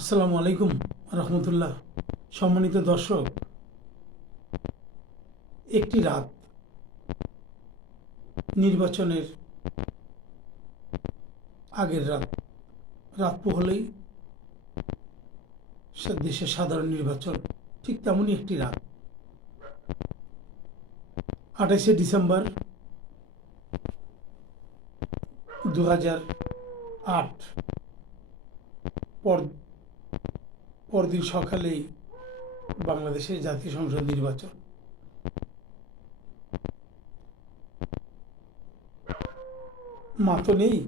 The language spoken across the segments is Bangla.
আসসালামু আলাইকুম রহমতুল্লাহ। সম্মানিত দর্শক, একটি রাত নির্বাচনের আগের রাত রাত পোহলেই দেশের সাধারণ নির্বাচন, ঠিক তেমনই একটি রাত। আঠাশে ডিসেম্বর দু হাজার আট পর পরদিন সকালেই বাংলাদেশের জাতীয় সংসদ নির্বাচন। মা তো নেই।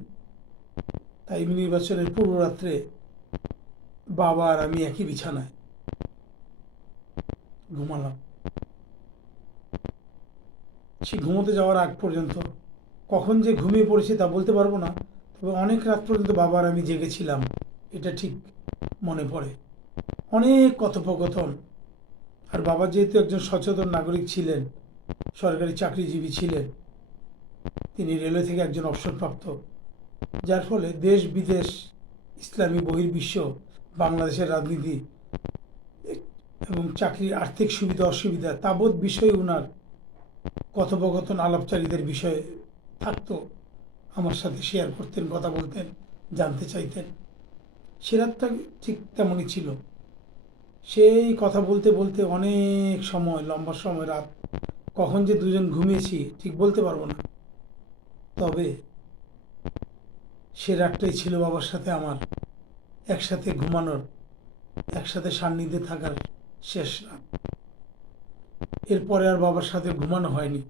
তাই নির্বাচনের পূর্ব রাত্রে বাবা আর আমি একই বিছানায় ঘুমালাম। সে ঘুমোতে যাওয়ার আগ পর্যন্ত কখন যে ঘুমিয়ে পড়েছি তা বলতে পারব না, তবে অনেক রাত পর্যন্ত বাবা আর আমি জেগেছিলাম, এটা ঠিক মনে পড়ে। অনেক কথোপকথন। আর বাবা যেহেতু একজন সচেতন নাগরিক ছিলেন, সরকারি চাকরিজীবী ছিলেন, তিনি রেলওয়ে থেকে একজন অবসরপ্রাপ্ত। যার ফলে দেশ, বিদেশ, ইসলামী বহির্বিশ্ব, বাংলাদেশের রাজনীতি এবং চাকরির আর্থিক সুবিধা, অসুবিধা, তাবৎ বিষয়ে ওনার কথোপকথন আলাপচারীদের বিষয়ে থাকতো, আমার সাথে শেয়ার করতেন, কথা বলতেন, জানতে চাইতেন। সে রাতটা ঠিক তেমনই ছিল। সেই কথা বলতে বলতে অনেক সময়, লম্বা সময়, রাত কখন যে দুজন ঘুমিয়েছি ঠিক বলতে পারব না। তবে সে রাতটাই ছিল বাবার সাথে আমার একসাথে ঘুমানোর, একসাথে সান্নিধ্যে থাকার শেষ রাত। এরপরে আর বাবার সাথে ঘুমানো হয়নি।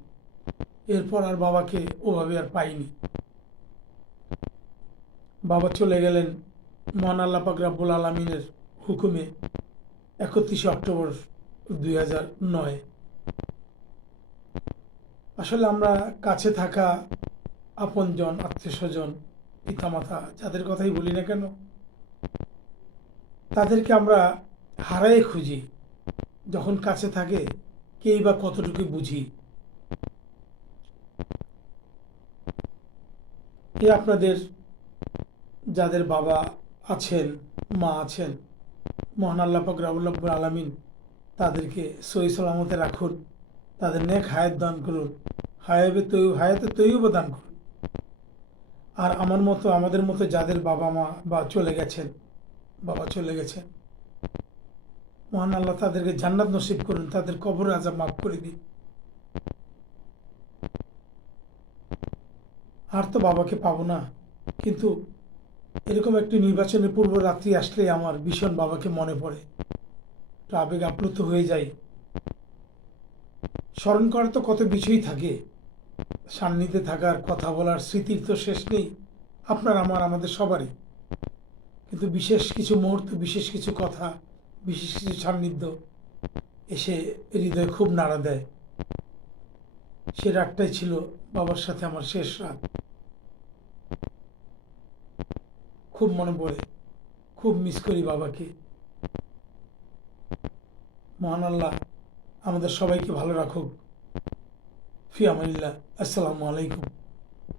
এরপর আর বাবাকে ওভাবে আর পাইনি। বাবা চলে গেলেন মহান আল্লাহ পাক রাব্বুল আলমিনের হুকুমে। একত্রিশে অক্টোবর দুই নয়। আসলে আমরা কাছে থাকা আপনজন আত্মীয় স্বজন পিতামাতা, যাদের কথাই বলি না কেন, তাদেরকে আমরা হারাই খুঁজি। যখন কাছে থাকে, কেই বা কতটুকু বুঝি। এ আপনাদের, যাদের বাবা আছেন, মা আছেন মহান আল্লাহ পাক আলমিন তাদেরকে সই সালামতে রাখুন, তাদের নেক হায়াত দান করুন হায়াবে তৈ হায়াতে তৈব দান করুন। আর আমার মতো, আমাদের মতো যাদের বাবা মা বা চলে গেছেন, বাবা চলে গেছেন, মহান আল্লাহ তাদেরকে জান্নাত নসিব করুন, তাদের কবর আজাব মাফ করে দিন। আর তো বাবাকে পাবো না, কিন্তু এরকম একটি নির্বাচনের পূর্ব রাত্রি আসলে আমার ভীষণ বাবাকে মনে পড়ে। একটু আবেগ আপ্লুত হয়ে যাই। স্মরণ করার তো কত বিষয়ই থাকে। সান্নিধ্যে থাকার কথা বলার স্মৃতির তো শেষ নেই। আপনার, আমার, আমাদের সবারই। কিন্তু বিশেষ কিছু মুহূর্ত, বিশেষ কিছু কথা, বিশেষ কিছু সান্নিধ্য এসে হৃদয় খুব নাড়া দেয়। সে রাতটাই ছিল বাবার সাথে আমার শেষ রাত। খুব মনে পড়ে। খুব মিস করি বাবাকে। মহান আল্লাহ, আমাদের সবাইকে ভালো রাখুক। ফি আমানিল্লাহ। আসসালামু আলাইকুম।